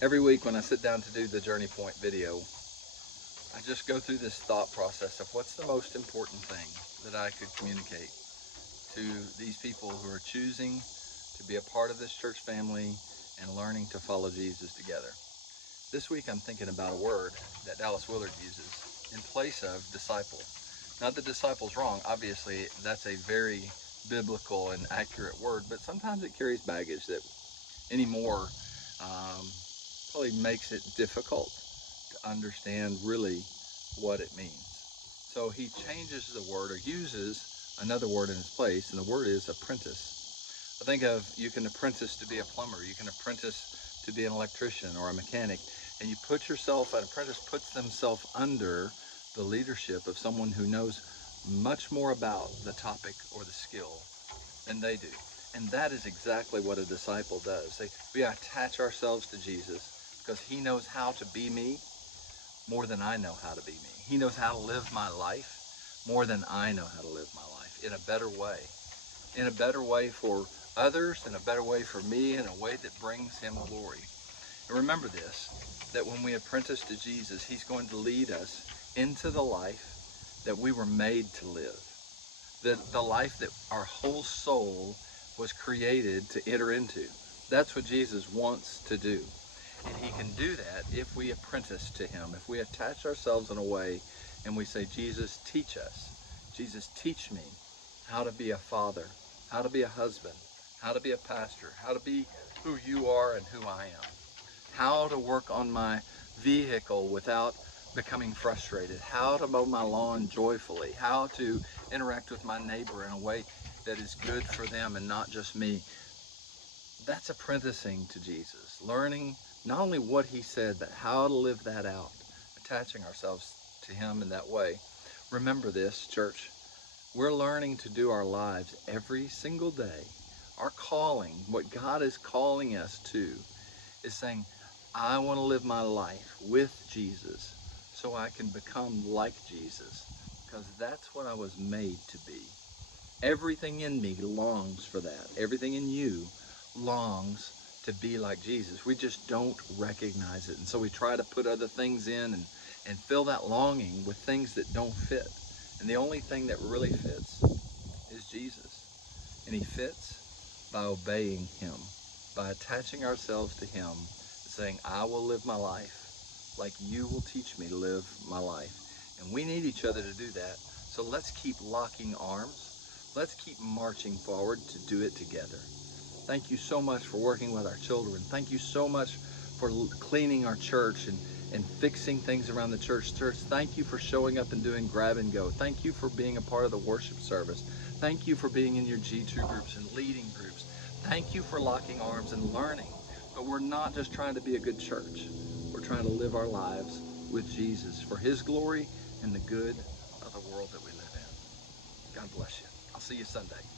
Every week when I sit down to do the Journey Point video, I just go through this thought process of what's the most important thing that I could communicate to these people who are choosing to be a part of this church family and learning to follow Jesus together. This week I'm thinking about a word that Dallas Willard uses in place of disciple. Not that disciple's wrong, obviously that's a very biblical and accurate word, but sometimes it carries baggage that anymore um, probably makes it difficult to understand really what it means. So he changes the word or uses another word in its place, and the word is apprentice. I think of you can apprentice to be a plumber, you can apprentice to be an electrician or a mechanic, and you put yourself, an apprentice puts themselves under the leadership of someone who knows much more about the topic or the skill than they do. And that is exactly what a disciple does. We attach ourselves to Jesus because he knows how to be me more than I know how to be me. He knows how to live my life more than I know how to live my life in a better way. In a better way for others, in a better way for me, in a way that brings him glory. And remember this, that when we apprentice to Jesus, he's going to lead us into the life that we were made to live. The life that our whole soul was created to enter into. That's what Jesus wants to do. And he can do that if we apprentice to him, if we attach ourselves in a way and we say, Jesus, teach us. Jesus, teach me how to be a father, how to be a husband, how to be a pastor, how to be who you are and who I am, how to work on my vehicle without becoming frustrated, how to mow my lawn joyfully, how to interact with my neighbor in a way that is good for them and not just me. That's apprenticing to Jesus, learning not only what he said, but how to live that out, attaching ourselves to him in that way. Remember this, church, we're learning to do our lives every single day. Our calling, what God is calling us to, is saying, I want to live my life with Jesus so I can become like Jesus, because that's what I was made to be. Everything in me longs for that. Everything in you longs to be like Jesus. We just don't recognize it. And so we try to put other things in and fill that longing with things that don't fit. And the only thing that really fits is Jesus. And he fits by obeying him, by attaching ourselves to him, saying, I will live my life like you will teach me to live my life. And we need each other to do that. So let's keep locking arms. Let's keep marching forward to do it together. Thank you so much for working with our children. Thank you so much for cleaning our church and fixing things around the church. Church, thank you for showing up and doing grab and go. Thank you for being a part of the worship service. Thank you for being in your G2 groups and leading groups. Thank you for locking arms and learning. But we're not just trying to be a good church. We're trying to live our lives with Jesus for his glory and the good of the world that we live in. God bless you. I'll see you Sunday.